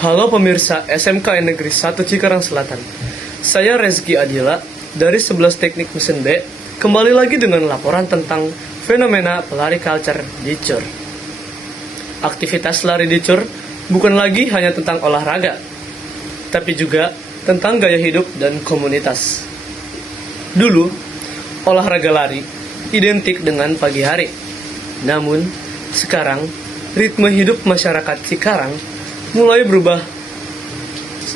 Halo pemirsa SMK Negeri 1 Cikarang Selatan. Saya Rezky Adila dari 11 Teknik Mesin B, kembali lagi dengan laporan tentang fenomena pelari culture di CUR. Aktivitas lari di CUR bukan lagi hanya tentang olahraga, tapi juga tentang gaya hidup dan komunitas. Dulu, olahraga lari identik dengan pagi hari. Namun, sekarang ritme hidup masyarakat Cikarang mulai berubah.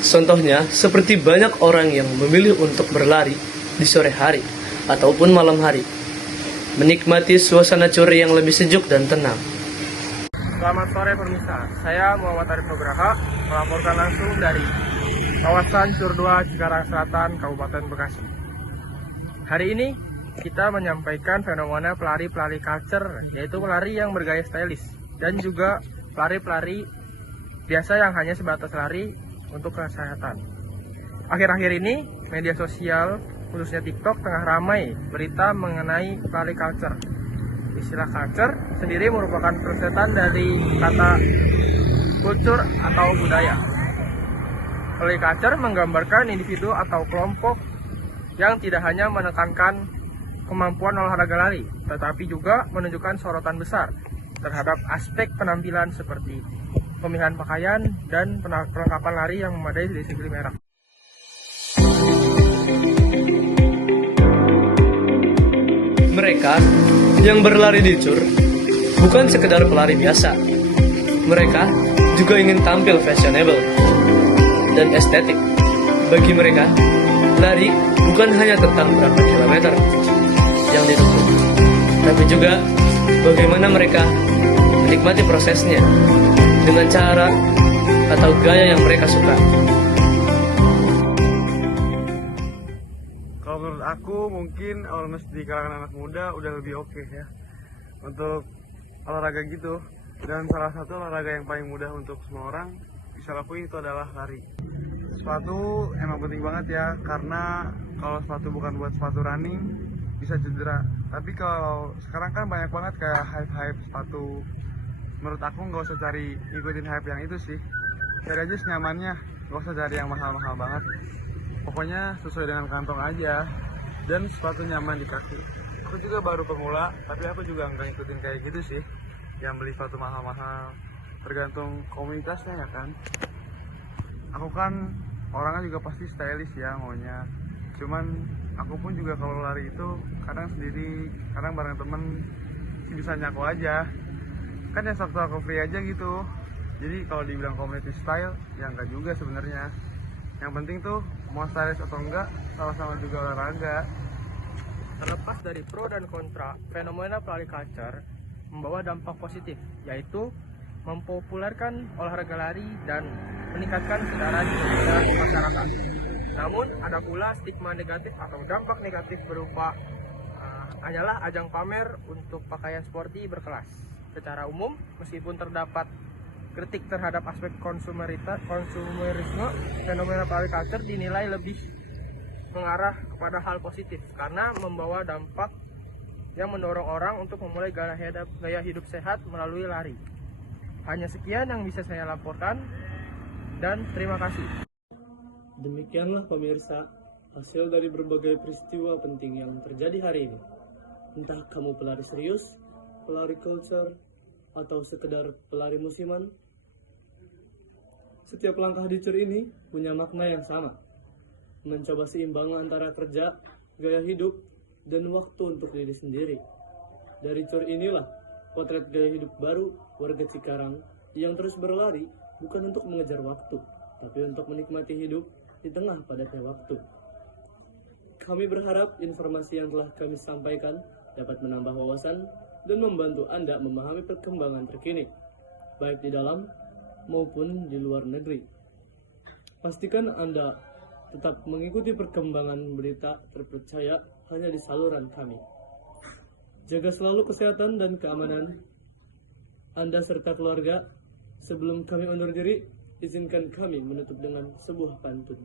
Contohnya, seperti banyak orang yang memilih untuk berlari di sore hari ataupun malam hari, menikmati suasana CUR yang lebih sejuk dan tenang. Selamat sore pemirsa, saya Muhammad Arif Nugraha melaporkan langsung dari kawasan CUR 2 Cikarang Selatan, Kabupaten Bekasi. Hari ini kita menyampaikan fenomena pelari-pelari culture, yaitu pelari yang bergaya stylish dan juga pelari-pelari biasa yang hanya sebatas lari untuk kesehatan. Akhir-akhir ini, media sosial, khususnya TikTok, tengah ramai berita mengenai pelari culture. Istilah culture sendiri merupakan plesetan dari kata kultur atau budaya. Pelari culture menggambarkan individu atau kelompok yang tidak hanya menekankan kemampuan olahraga lari, tetapi juga menunjukkan sorotan besar terhadap aspek penampilan seperti pemilihan pakaian dan perlengkapan lari yang memadai dari segi merek. Mereka yang berlari di CUR bukan sekedar pelari biasa. Mereka juga ingin tampil fashionable dan estetik. Bagi mereka, lari bukan hanya tentang berapa kilometer yang ditempuh, tapi juga bagaimana mereka menikmati prosesnya dengan cara atau gaya yang mereka suka. Kalau menurut aku mungkin awareness di kalangan anak muda udah lebih oke ya untuk olahraga gitu. Dan salah satu olahraga yang paling mudah untuk semua orang bisa lakuin itu adalah lari. Sepatu emang penting banget ya, karena kalau sepatu bukan buat sepatu running bisa cedera. Tapi kalau sekarang kan banyak banget kayak hype sepatu. Menurut aku nggak usah cari ikutin hype yang itu sih, cari aja senyamannya, nggak usah cari yang mahal-mahal banget. Pokoknya sesuai dengan kantong aja dan sepatu nyaman di kaki. Aku juga baru pemula, tapi aku juga nggak ikutin kayak gitu sih, yang beli sepatu mahal-mahal. Tergantung komunitasnya ya kan. Aku kan orangnya juga pasti stylish ya maunya. Cuman aku pun juga kalau lari itu kadang sendiri, kadang bareng temen, bisa nyaku aja. Kan yang Sabtu aku free aja gitu. Jadi kalau dibilang community style, ya enggak juga sebenarnya. Yang penting tuh mau stylish atau enggak, sama-sama juga olahraga. Terlepas dari pro dan kontra, fenomena pelari culture membawa dampak positif, yaitu mempopulerkan olahraga lari dan meningkatkan kesadaran masyarakat. Namun ada pula stigma negatif atau dampak negatif berupa hanyalah ajang pamer untuk pakaian sporty berkelas. Secara umum, meskipun terdapat kritik terhadap aspek konsumerisme, fenomena pelari culture dinilai lebih mengarah kepada hal positif karena membawa dampak yang mendorong orang untuk memulai gaya hidup sehat melalui lari. Hanya sekian yang bisa saya laporkan dan terima kasih. Demikianlah pemirsa, hasil dari berbagai peristiwa penting yang terjadi hari ini. Entah kamu pelari serius, pelari culture, atau sekedar pelari musiman, setiap langkah di CUR ini punya makna yang sama. Mencoba seimbang antara kerja, gaya hidup, dan waktu untuk diri sendiri. Dari CUR inilah potret gaya hidup baru warga Cikarang yang terus berlari bukan untuk mengejar waktu, tapi untuk menikmati hidup di tengah padatnya waktu. Kami berharap informasi yang telah kami sampaikan dapat menambah wawasan dan membantu Anda memahami perkembangan terkini, baik di dalam maupun di luar negeri. Pastikan Anda tetap mengikuti perkembangan berita terpercaya hanya di saluran kami. Jaga selalu kesehatan dan keamanan Anda serta keluarga. Sebelum kami undur diri, izinkan kami menutup dengan sebuah pantun.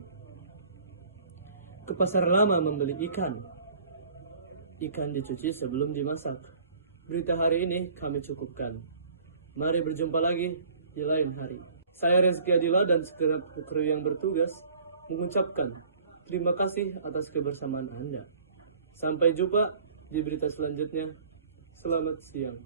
Ke pasar lama membeli ikan. Ikan dicuci sebelum dimasak. Berita hari ini kami cukupkan. Mari berjumpa lagi di lain hari. Saya Rezky Adila dan segenap kru yang bertugas mengucapkan terima kasih atas kebersamaan Anda. Sampai jumpa di berita selanjutnya. Selamat siang.